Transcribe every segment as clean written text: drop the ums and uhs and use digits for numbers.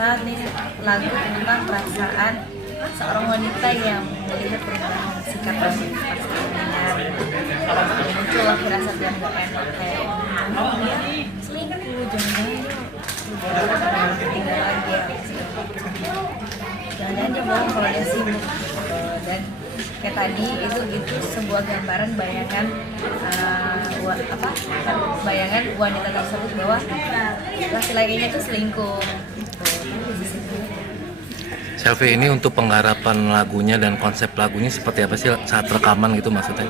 Rasa nih lagu tentang perasaan seorang wanita yang melihat perubahan sikap dan pasangannya. Muncullah firasat yang gak enak kayak dia selingkuh, jangan-jangan tinggal lagi ya. Jangan-jangan dia bohong kalau dia sibuk. Dan kayak tadi itu sebuah gambaran bayangan bayangan wanita tersebut bahwa laki-lakinya itu selingkuh. Selfie, ini untuk penggarapan lagunya dan konsep lagunya seperti apa sih saat rekaman gitu maksudnya?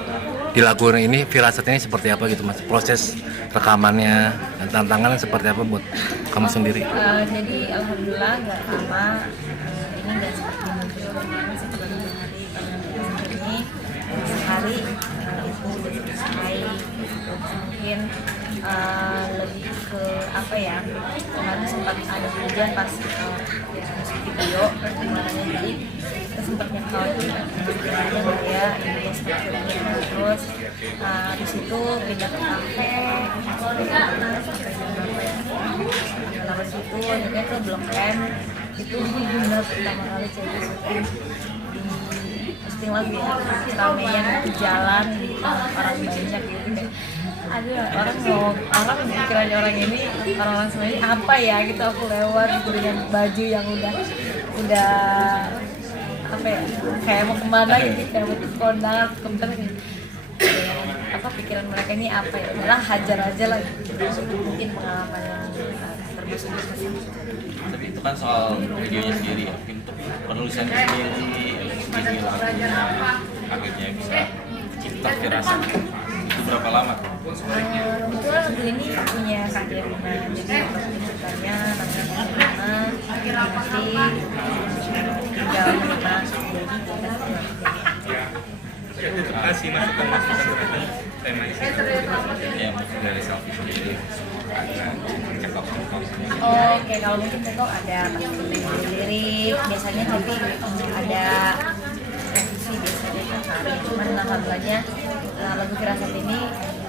Di lagu ini firasat ini seperti apa gitu mas? Proses rekamannya dan tantangannya seperti apa buat kamu sendiri? Jadi alhamdulillah nggak lama ini dan seperti muncul setelah 2 hari ini sehari itu udah selesai. Mungkin lebih ke apa ya, kemarin sempat ada hujan pas musik video perkembangannya, jadi kita sempat nyangkauin ada nggak ya ini strukturnya. Terus habis itu pindah ke kafe sampai jam berapa ya, lama situ akhirnya ke Blok M. Itu benar pertama kali jadi syuting di posting lagu ya, ramaian di jalan di orang banyak gitu, kayak orang pikirannya orang semua ini apa ya gitu. Aku lewat gitu dengan baju yang udah apa ya, kayak mau kemana gitu, kayak mau ke kondangan kemudian apa pikiran mereka ini apa ya, udahlah hajar aja lah gitu. Mungkin pengalaman yang terbesar. Tapi itu kan soal videonya sendiri ya, mungkin untuk penulisannya sendiri, isi lagunya akhirnya bisa cipta firasat. Itu berapa lama? Kebetulan lagu ini punya Kak Devina, jadi ceritanya namanya tinggal menikah. Kasih masukan terhadap tema isi Ya mungkin dari Selfie sendiri ada cekok. Oke, kalau mungkin cekok ada pasti lirik biasanya, tapi ada revisi biasanya kan. Cuman alhamdulillahnya lagu Firasat ini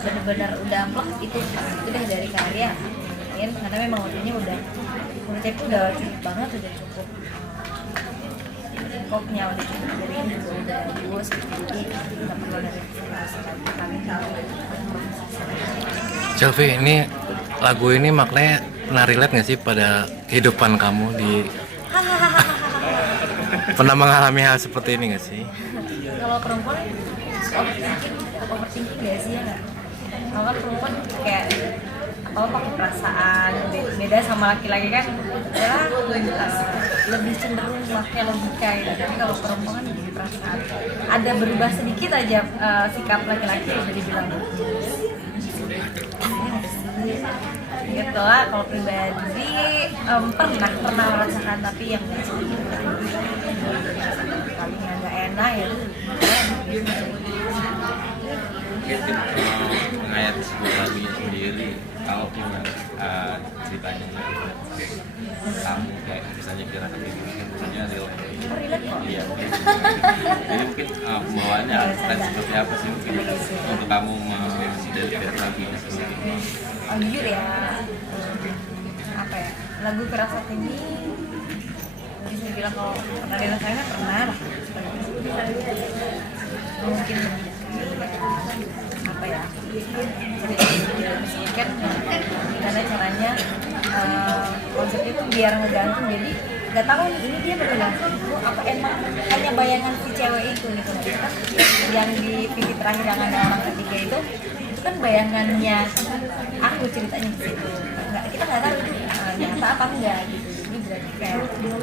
benar-benar udah plek itu deh dari karya mungkin karena memang waktunya udah cek udah cukup banget, udah cukup popnya udah cukup, dari ini juga udah bagus, jadi nggak perlu dari kami. Selfie, ini lagu ini maknanya pernah relate nggak sih pada kehidupan kamu di pernah mengalami hal seperti ini nggak sih? Kalau perempuan overthinking gak sih ya nggak? Kalau kan perempuan kayak apa pakai perasaan, beda sama laki-laki kan ya lebih cenderung pakai logika gitu. Tapi kalau perempuan kan jadi perasaan, ada berubah sedikit aja sikap laki-laki bisa dibilang gitu lah. Kalau pribadi pernah merasakan, tapi yang kalinya nggak enak ya Mengayat sebuah lagunya sendiri, kalau punya ceritanya kamu kayak misalnya kira kira misalnya real, iya jadi mungkin pembawaannya akan seperti apa sih mungkin untuk kamu dari lagunya sendiri? Jujur ya, apa ya, lagu Firasat ini bisa dibilang kalau pernah dirasain pernah lah, mungkin apa ya, kan gimana caranya konsepnya itu biar ngegantung, jadi nggak tahu ini dia beneran apa emang hanya bayangan si cewek itu gitu kan, yang di video terakhir yang ada orang ketiga itu kan bayangannya aku ceritanya di situ, kita nggak tahu itu nyata apa enggak gitu. Jadi berarti kayak lebih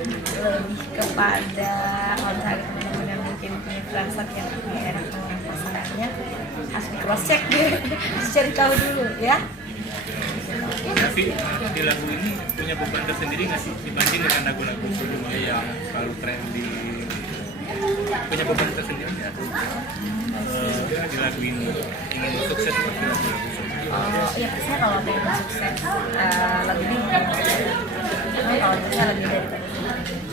kepada kalau misalnya benar-benar mungkin punya firasat yang punya enak sama pasangannya, harus di cross check deh, harus cari tahu dulu ya. Tapi di lagu ini punya beban tersendiri nggak sih dibanding dengan lagu-lagu sebelumnya yang selalu trending? Punya beban tersendiri nggak? Di lagu ini ingin sukses seperti lagu Ya pastinya kalau ada yang sukses lagu ini kalau bisa lebih dari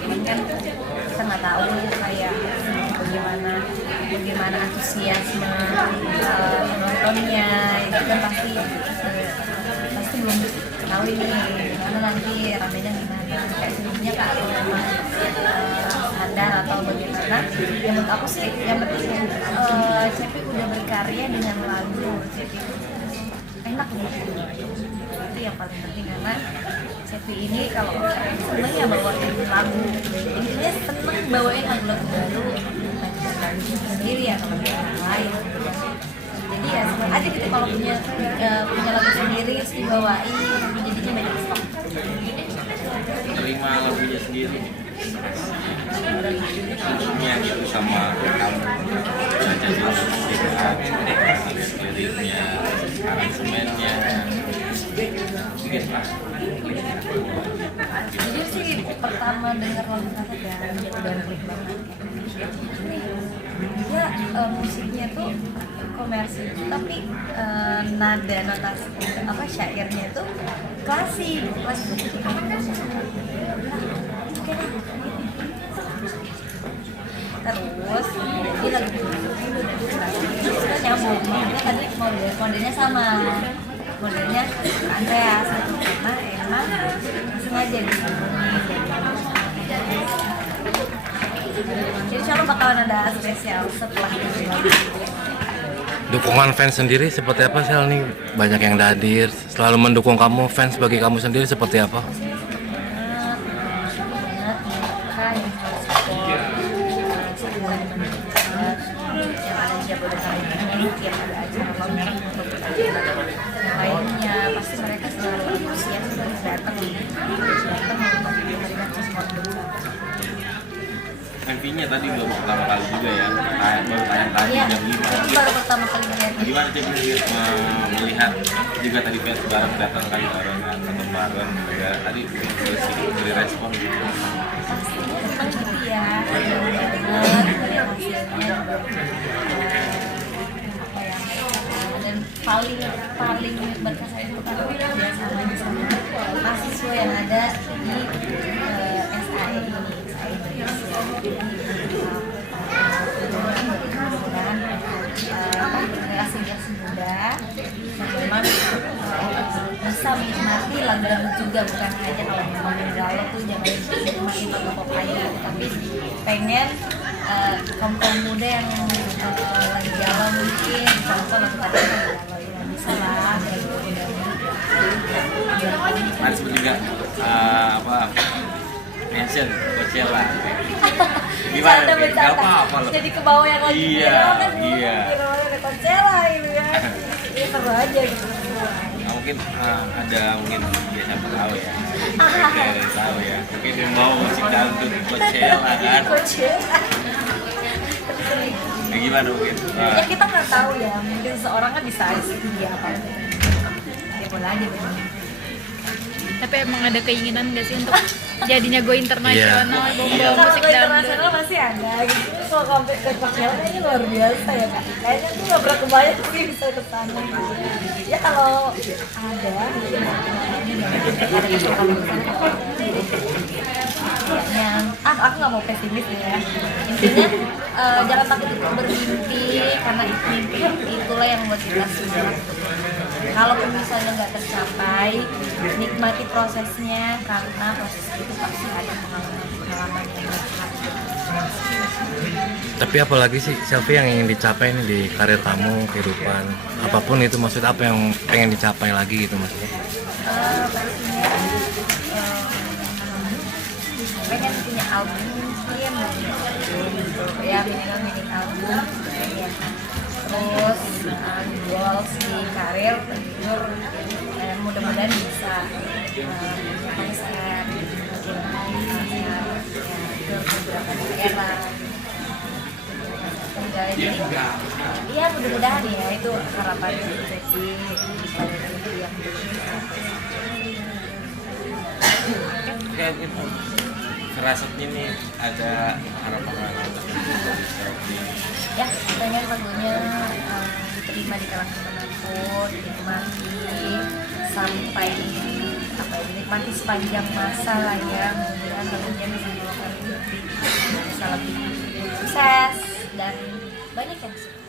ini kan kita nggak tahu kayak bagaimana antusiasme penontonnya, itu kan pasti belum ketahui nih gimana gimana nanti ramenya gimana, kayak sebelumnya kak atau memang standar atau bagaimana. Ya menurut aku sih yang penting Cepi udah berkarya dengan lagu Cepi enak gitu, itu yang paling penting karena Cepi ini kalau seneng ya bawain lagu, intinya seneng bawain lagu-lagu baru, bukan lagu sendiri ya kalau orang lain. Jadi ya seneng aja gitu kalau punya lagu sendiri terus dibawain, jadinya banyak stok. Terima lagunya sendiri ininya gitu sama kamu baca liriknya, aransemennya mungkin lah. Jadi sih pertama denger lagu kaset dan klik banget ya, musiknya tuh komersil tapi nada notasi apa syairnya tuh klasik terus jadi lagu kita nyambung makanya tadi modelnya sama, modelnya Andreas karena emang sengaja dihubungin. Jadi insya Allah bakalan ada spesial setelah ini. Dukungan fans sendiri seperti apa sih nih? Banyak yang hadir, selalu mendukung kamu. Fans bagi kamu sendiri seperti apa? Lainnya pasti mereka selalu antusias untuk datang untuk memberikan sesuatu. MV-nya tadi baru pertama kali juga ya, baru tayang tadi Iya, jam 5. ini baru pertama kali melihatnya. Gimana sih melihat juga tadi fans bareng datang kan bareng nonton bareng ya, tadi sedikit beri respon gitu. Pastinya memang gitu ya, hasilnya dan paling berkesan itu kan kerjasama sama mahasiswa yang ada di SAE ini. Mudah-mudahan generasi muda memang bisa menikmati lagu-lagu juga, bukan hanya kalau memang galau tuh jangan menikmati lagu pop aja, tapi pengen kaum muda yang lagi galau mungkin contoh lagu tadi galau ya bisa lah Ada sebut juga apa mention Coachella. Gimana? Gak apa-apa loh. Jadi ke bawah yang lagi Iya, kan iya. ada Coachella gitu ya. Iya seru aja gitu. Nah, mungkin ada mungkin dia siapa tahu ya. Saya tahu ya. Mungkin dia mau musik dangdut Coachella kan. Coachella. Ya, gimana mungkin? Ya kita nggak tahu ya, mungkin seorang kan bisa dia apa. Ya boleh aja bener. Tapi emang ada keinginan nggak sih untuk jadinya go internasional, Iya. bawa Kalau musik ke dangdut? internasional masih ada gitu. Kalau sampai ke Coachella ini luar biasa ya kak. Kayaknya tuh nggak pernah kebayang sih bisa ke sana. Ya kalau ada, aku nggak mau pesimis ya. Intinya jangan takut untuk bermimpi karena mimpi itulah yang membuat kita semangat. Kalau misalnya nggak tercapai, nikmati prosesnya karena proses itu pasti ada pengalaman yang berharga. Tapi apalagi sih Selfie yang ingin dicapai nih di karir kamu, kehidupan, apapun itu, maksud apa yang pengen dicapai lagi gitu maksudnya? Pastinya pengen punya album mungkin gitu ya, minimal mini album pengen. Terus goals di karir jujur mudah-mudahan bisa konser ke beberapa daerah. Jadi ya mudah-mudahan ya itu harapan jadi yang Kayak gitu. Kerasatnya nih ada harapan ya pengen lagunya diterima di kalangan manapun, dinikmati sampai apa ya, dinikmati sepanjang masa lah ya. Mudah-mudahan lagunya bisa membawakan mimpi, bisa lebih sukses dan banyak yang suka.